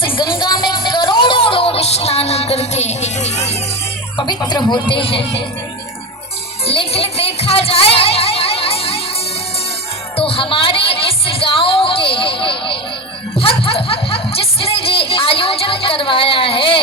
इस गंगा में करोड़ों लोग स्नान करके पवित्र होते हैं, लेकिन देखा जाए तो हमारे इस गांव के भक्त जिसने ये आयोजन करवाया है,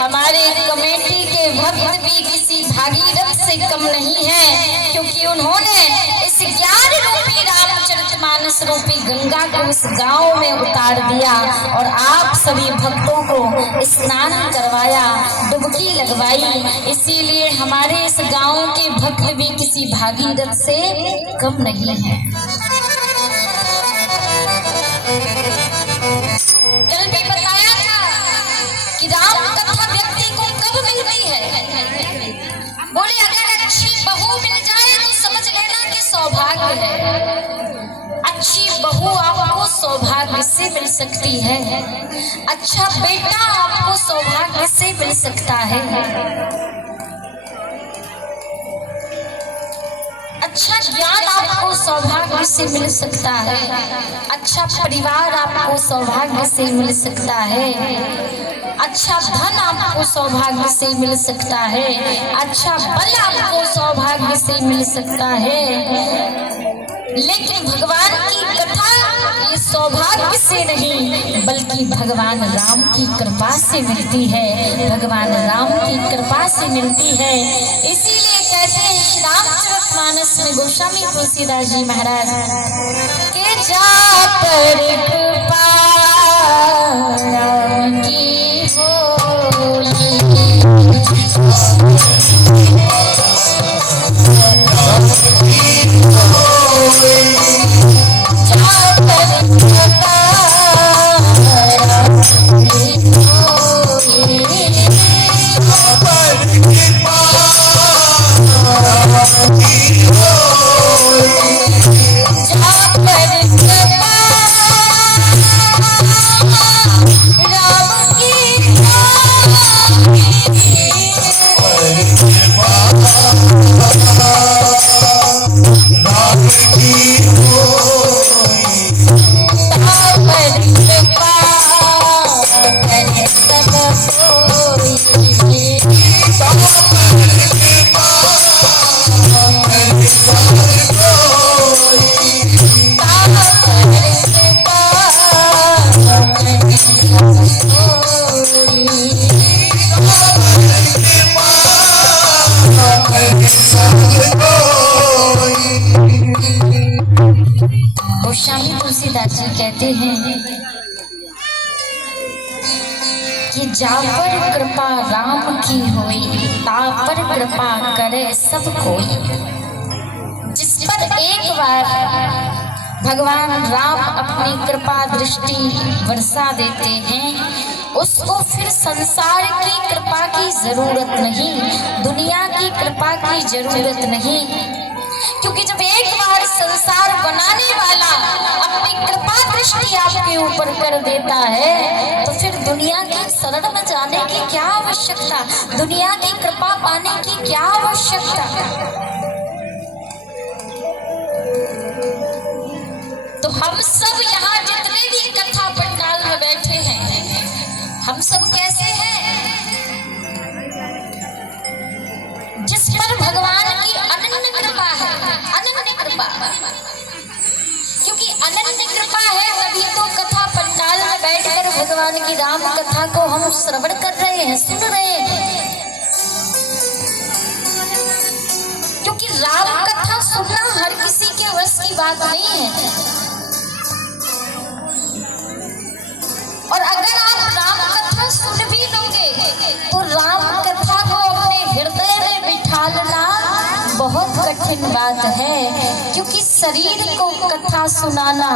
हमारे कमेटी के भक्त भी किसी भागीरथ से कम नहीं है, क्योंकि उन्होंने इस ज्ञान रूपी रामचरितमानस रूपी गंगा को इस गांव में उतार दिया और आप सभी भक्तों को स्नान करवाया, डुबकी लगवाई। इसीलिए हमारे इस गांव के भक्त भी किसी भागीरथ से कम नहीं है। कल भी बताया था कि राम कथा व्यक्ति को कब मिलती है। बोले अगर अच्छी बहू मिल जाए तो समझ लेना कि सौभाग्य है। अच्छी बहू आपको सौभाग्य से मिल सकती है, अच्छा बेटा आपको सौभाग्य से मिल सकता है, अच्छा ज्ञान आपको सौभाग्य से मिल सकता है, अच्छा परिवार आपको सौभाग्य से मिल सकता है, अच्छा धन आपको सौभाग्य से मिल सकता है, अच्छा बल आपको सौभाग्य से मिल सकता है। लेकिन भगवान की कथा ये सौभाग्य से नहीं बल्कि भगवान राम की कृपा से मिलती है, भगवान राम की कृपा से मिलती है। इसीलिए कहते हैं रामचरितमानस में गोस्वामी तुलसीदास जी महाराज के जा पर कृपा राम की होली, गोस्वामी तुलसीदास जी कहते हैं कि जा पर कृपा राम की होई, ता पर कृपा करे सब कोई। जिस पर एक बार भगवान राम अपनी कृपा दृष्टि बरसा देते हैं, उसको फिर संसार की कृपा की जरूरत नहीं, दुनिया की कृपा की जरूरत नहीं। क्योंकि जब एक बार संसार बनाने वाला अपनी कृपा दृष्टि आपके ऊपर कर देता है तो फिर दुनिया की शरण में जाने की क्या आवश्यकता, दुनिया की कृपा पाने की क्या आवश्यकता। तो हम सब यहाँ जितने भी कथा पंडाल में बैठे हैं, हम सब कैसे हैं? जिस पर भगवान की अनन्य कृपा है, अनन्य कृपा। क्योंकि अनन्य कृपा है तभी तो कथा पंडाल में बैठकर भगवान की राम कथा को हम श्रवण कर रहे हैं, सुन रहे हैं। क्योंकि राम कथा सुनना हर किसी के वश की बात नहीं है। और अगर आप राम कथा सुन भी लोगे तो राम कथा को अपने हृदय में बिठाना बहुत कठिन बात है। क्योंकि शरीर को कथा सुनाना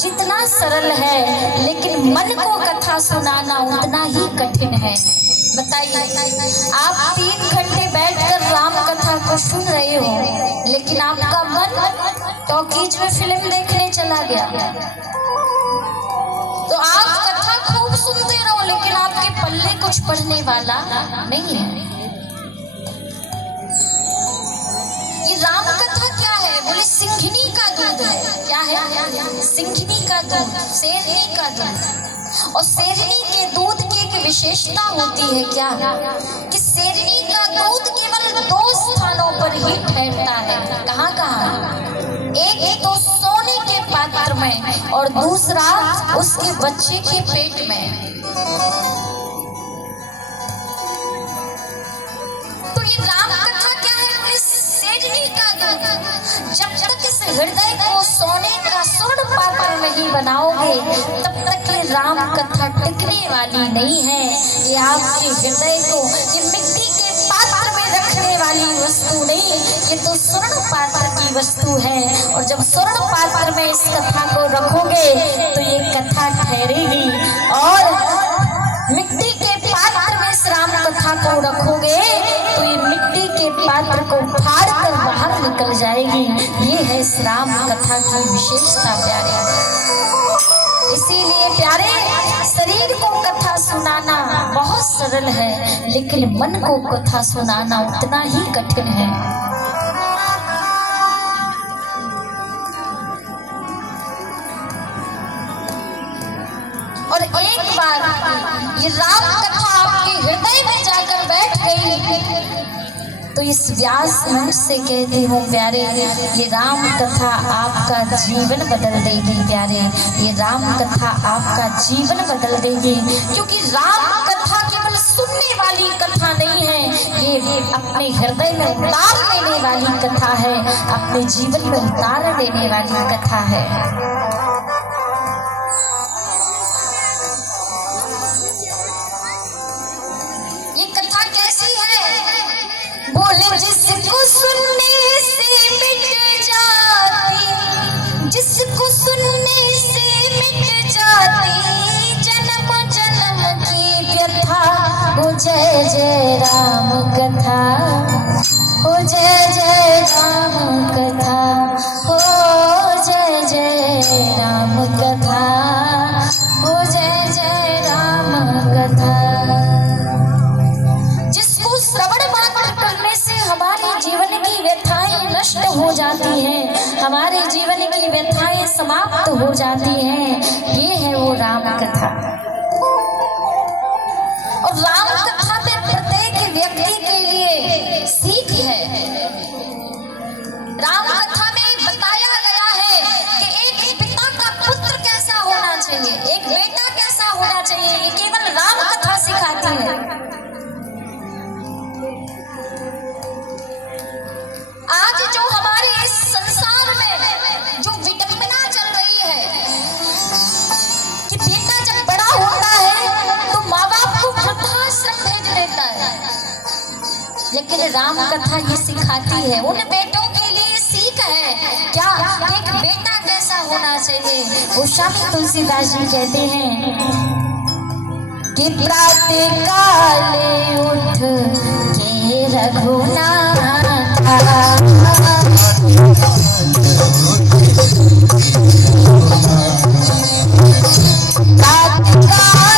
जितना सरल है, लेकिन मन को कथा सुनाना उतना ही कठिन है। बताइए, आप 3 घंटे बैठकर राम कथा को सुन रहे हो, लेकिन आपका मन टॉकीज में फिल्म देखने चला गया, तो आप कथा खूब सुनते रहो लेकिन आपके पल्ले कुछ पढ़ने वाला नहीं है। ये राम कथा क्या है? बोले सिंघनी का दूध है। क्या है? सिंघनी का दूध, शेरनी का दूध। और शेरनी के दूध विशेषता होती है क्या कि शेरनी का दूध केवल 2 स्थानों पर ही ठहरता है। कहाँ कहाँ? एक तो सोने के पात्र में और दूसरा उसके बच्चे के पेट में। तो ये राम कथा क्या है? शेरनी का दूध। जब तक इस हृदय को सोने का स्वर्ण पात्र नहीं बनाओगे तब तक ये राम कथा टिकने वाली नहीं है। ये आपके हृदय को ये मिट्टी के पात्र में रखने वाली वस्तु नहीं, ये तो स्वर्ण पात्र की वस्तु है। और जब स्वर्ण पात्र में इस कथा को रखोगे तो ये कथा ठहरेगी, और मिट्टी के पात्र में इस राम कथा को रखोगे तो ये मिट्टी के पात्र को फाड़ कर बाहर निकल जाएगी। ये है इस राम कथा की विशेषता प्यारे। इसीलिए प्यारे, शरीर को कथा सुनाना बहुत सरल है, लेकिन मन को कथा सुनाना उतना ही कठिन है। और एक बार ये राम कथा आपके हृदय में जाकर बैठ गई तो इस व्यास मंच से कहती हूँ प्यारे, ये राम कथा आपका जीवन बदल देगी प्यारे। ये राम कथा आपका जीवन बदल देगी, क्योंकि राम कथा केवल सुनने वाली कथा नहीं है, ये अपने हृदय में उतार लेने वाली कथा है, अपने जीवन में उतार लेने वाली कथा है। ये कथा कैसी है? बोले जिसको सुनने से मिट जाती, जिसको सुनने से मिट जाती जन्म जन्म की व्यथा। हो जय जय राम कथा, हो जय जय राम कथा, हो जय जय राम कथा, हो जय जय राम कथा। हमारे जीवन की व्यथाएं नष्ट हो जाती हैं, हमारे जीवन की व्यथाएं समाप्त हो जाती हैं। ये है वो राम कथा। और राम कथा में प्रत्येक व्यक्ति के लिए सीख है। राम कथा में बताया गया है कि एक पिता का पुत्र कैसा होना चाहिए, एक बेटा कैसा होना चाहिए, ये केवल राम कथा सिखाती है। आज जो हमारे इस संसार में जो विडंबना चल रही है कि बेटा जब बड़ा होता है तो माँ बाप को वृद्धाश्रम भेज देता है, लेकिन राम कथा ये सिखाती है, उन बेटों के लिए सीख है क्या, एक बेटा कैसा होना चाहिए। गोस्वामी तुलसीदास जी कहते हैं कि प्रातः काले उठ के रघुनाथ Raghunath